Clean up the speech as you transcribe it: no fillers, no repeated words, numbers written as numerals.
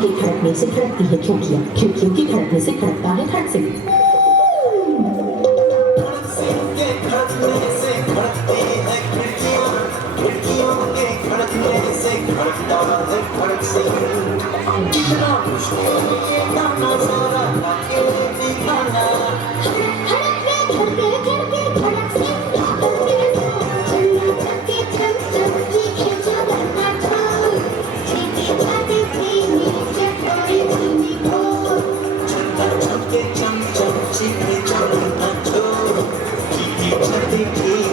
की खड़कने से खड़कती है खिड़कियाँ, खिड़कियों की खड़कने से खड़कता है धड़ सिंह। चम चम चीखे चम चो, चीखे चम